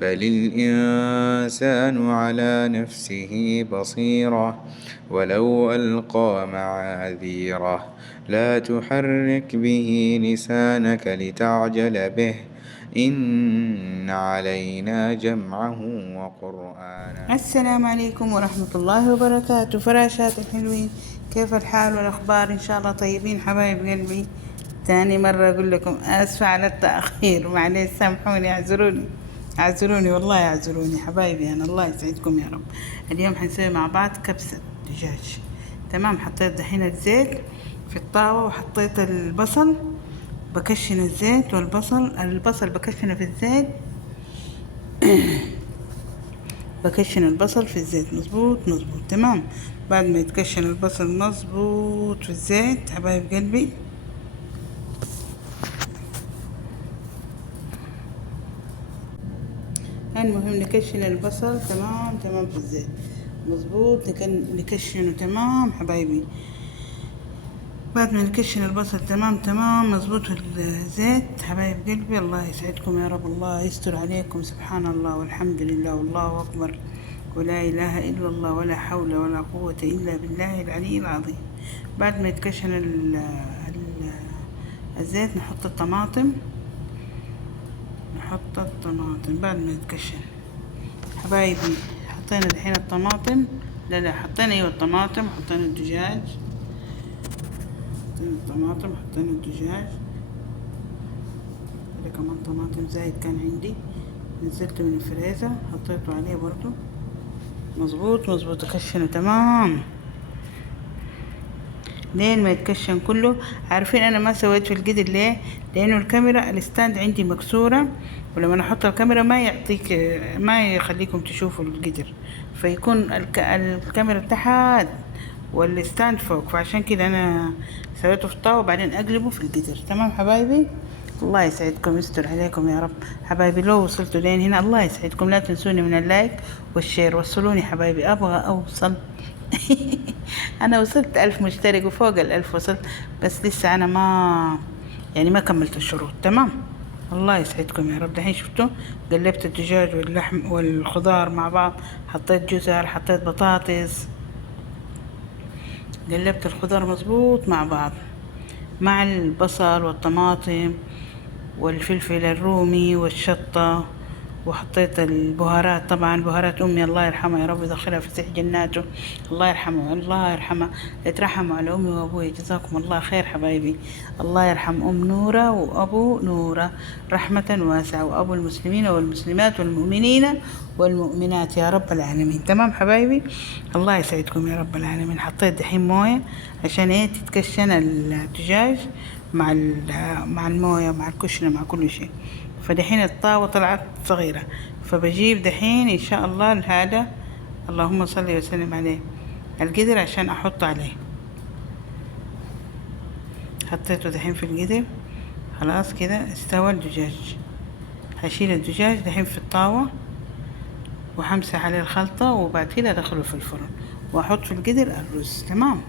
بل الإنسان على نفسه بصيرة ولو ألقى معاذيره لا تحرك به لسانك لتعجل به إن علينا جمعه وقرآنه. السلام عليكم ورحمة الله وبركاته. فراشات الحلوين، كيف الحال والأخبار؟ إن شاء الله طيبين حبايب قلبي. تاني مرة أقول لكم آسفة على التأخير، معليش سامحوني، اعذروني والله اعذروني حبايبي. أنا الله يسعدكم يا رب. اليوم حنسوي مع بعض كبسة دجاج. تمام. حطيت دحين الزيت في الطاوة وحطيت البصل، بكشن الزيت البصل بكشنه في الزيت. بكشن البصل في الزيت مظبوط. تمام. بعد ما يتكشن البصل مظبوط في الزيت حبايب قلبي، المهم نكشن البصل تمام في الزيت مظبوط. نكشنه تمام حبايبي. بعد ما نكشن البصل تمام مظبوط في الزيت حبايب قلبي، الله يسعدكم يا رب، الله يستر عليكم. سبحان الله والحمد لله والله أكبر ولا إله إلا الله ولا حول ولا قوة إلا بالله العلي العظيم. بعد ما يتكشن الزيت نحط الطماطم. بعد ما يتكشن حبايبي حطينا الحين الطماطم، لا حطينا الطماطم، حطينا الدجاج، حطينا الدجاج. هذا كمان طماطم زايد كان عندي، نزلته من الفريزر حطيته عليه برضو مظبوط. اكشنه تمام لين ما يتكشن كله. عارفين انا ما سويت في القدر ليه؟ لانه الكاميرا الستاند عندي مكسوره، ولما احط الكاميرا ما يخليكم تشوفوا القدر، فيكون الكاميرا تحت والستاند فوق، فعشان كده انا سويته في الطاوه وبعدين اقلبه في القدر. تمام حبايبي، الله يسعدكم، يستر عليكم يا رب حبايبي. لو وصلتوا لين هنا الله يسعدكم، لا تنسوني من اللايك والشير، وصلوني حبايبي، ابغى اوصل انا وصلت 1000 مشترك وفوق 1000 وصلت، بس لسه انا ما كملت الشروط. تمام. الله يسعدكم يا رب. دحين شفتوا قلبت الدجاج واللحم والخضار مع بعض، حطيت جزر، حطيت بطاطس، قلبت الخضار مظبوط مع بعض مع البصل والطماطم والفلفل الرومي والشطة، وحطيت البهارات. طبعا بهارات أمي الله يرحمها يا رب يدخلها في سيح جناته، الله يرحمها. اترحموا على أمي وأبوي، جزاكم الله خير حبايبي. الله يرحم أم نورة وأبو نورة رحمة واسعة، وأبو المسلمين والمسلمات والمؤمنين والمؤمنات يا رب العالمين. تمام حبايبي، الله يسعدكم يا رب العالمين. حطيت دحين موية عشان تتكشن الدجاج مع الموية مع الكشنة مع كل شيء. فدحين الطاوة طلعت صغيرة، فبجيب دحين إن شاء الله هذا، اللهم صل وسلم عليه، القدر عشان أحط عليه. حطيته دحين في القدر، خلاص كده استوى الدجاج. هشيل الدجاج دحين في الطاوة وحمسح عليه الخلطة، وبعد كده أدخله في الفرن وأحط في القدر الرز. تمام.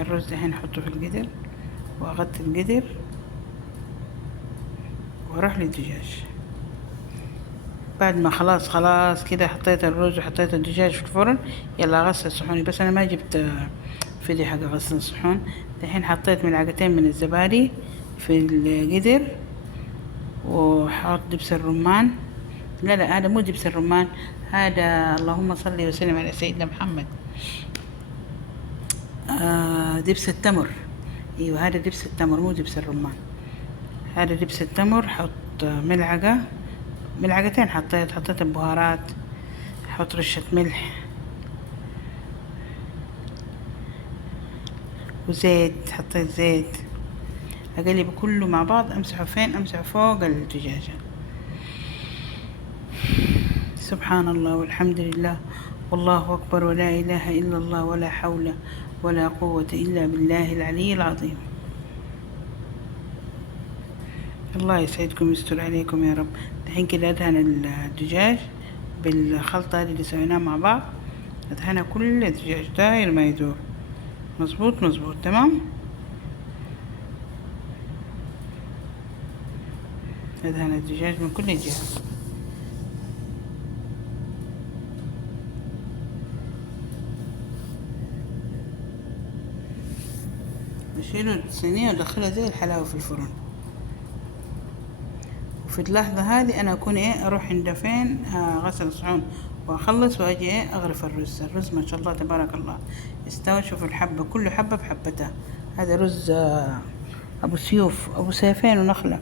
الرز دحين احطه في القدر واغطي القدر واروح للدجاج. بعد ما خلاص كده حطيت الرز وحطيت الدجاج في الفرن، يلا غسل صحوني، بس انا ما جبت فيديو حق غسل الصحون. دحين حطيت ملعقتين من الزبادي في القدر، وحط دبس الرمان، لا هذا مو دبس الرمان، هذا اللهم صل وسلم على سيدنا محمد، دبس التمر. ايوه هذا دبس التمر مو دبس الرمان، هذا دبس التمر. حط ملعقتين، حطيت البهارات، حط رشة ملح وزيت، حطيت زيت، اقلب كله مع بعض. امسحه فين؟ امسحه فوق الدجاجة. سبحان الله والحمد لله والله أكبر ولا إله إلا الله ولا حول ولا قوة إلا بالله العلي العظيم. الله يسعدكم ويستر عليكم يا رب. الحين كده أدهن الدجاج بالخلطة اللي سويناها مع بعض، ادهنها كل الدجاج داير ما يدور. مظبوط مظبوط تمام. ادهن الدجاج من كل جهة. بشيله الصينية وادخلها زي الحلاوة في الفرن. وفي اللحظة هذه انا اكون اروح عند فين غسل الصحون واخلص واجي اغرف الرز ما شاء الله تبارك الله استوى. شوف الحبة كل حبة بحبتها. هذا رز ابو سيوف ابو سيفين ونخلة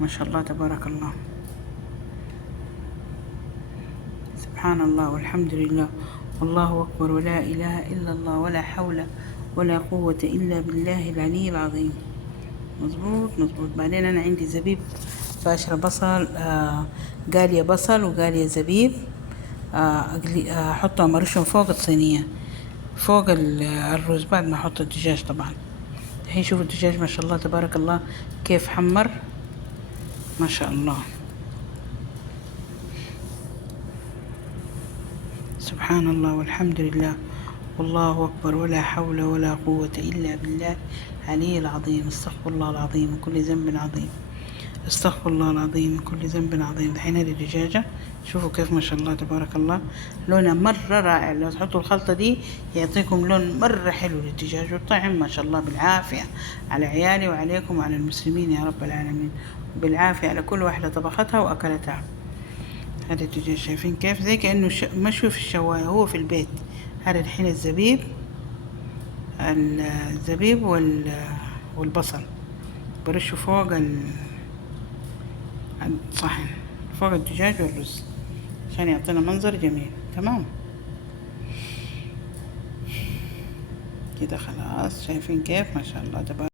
ما شاء الله تبارك الله. سبحان الله والحمد لله والله أكبر ولا إله إلا الله ولا حول ولا قوة إلا بالله العلي العظيم. مظبوط مظبوط. بعدين أنا عندي زبيب باشرة بصل قالية بصل وقالية زبيب أحطها مرشهم فوق الصينية فوق الرز بعد ما أحط الدجاج. طبعا الحين شوفوا الدجاج ما شاء الله تبارك الله كيف حمر ما شاء الله. سبحان الله والحمد لله والله أكبر ولا حول ولا قوة إلا بالله العلي العظيم. استغفر الله العظيم من كل ذنب عظيم. استغفر الله العظيم من كل ذنب عظيم. الحين هذه الدجاجة شوفوا كيف ما شاء الله تبارك الله لونها مرة رائع. لو تحطوا الخلطة دي يعطيكم لون مرة حلو للدجاج والطعم ما شاء الله بالعافية على عيالي وعليكم وعلى المسلمين يا رب العالمين. بالعافية على كل واحدة طبختها وأكلتها. هذا الدجاج شايفين كيف زي كأنه مشوي في الشواية هو في البيت. هذا الحين الزبيب والبصل برشه فوق الصحن فوق الدجاج والرز عشان يعطينا منظر جميل. تمام كده خلاص. شايفين كيف ما شاء الله تبارك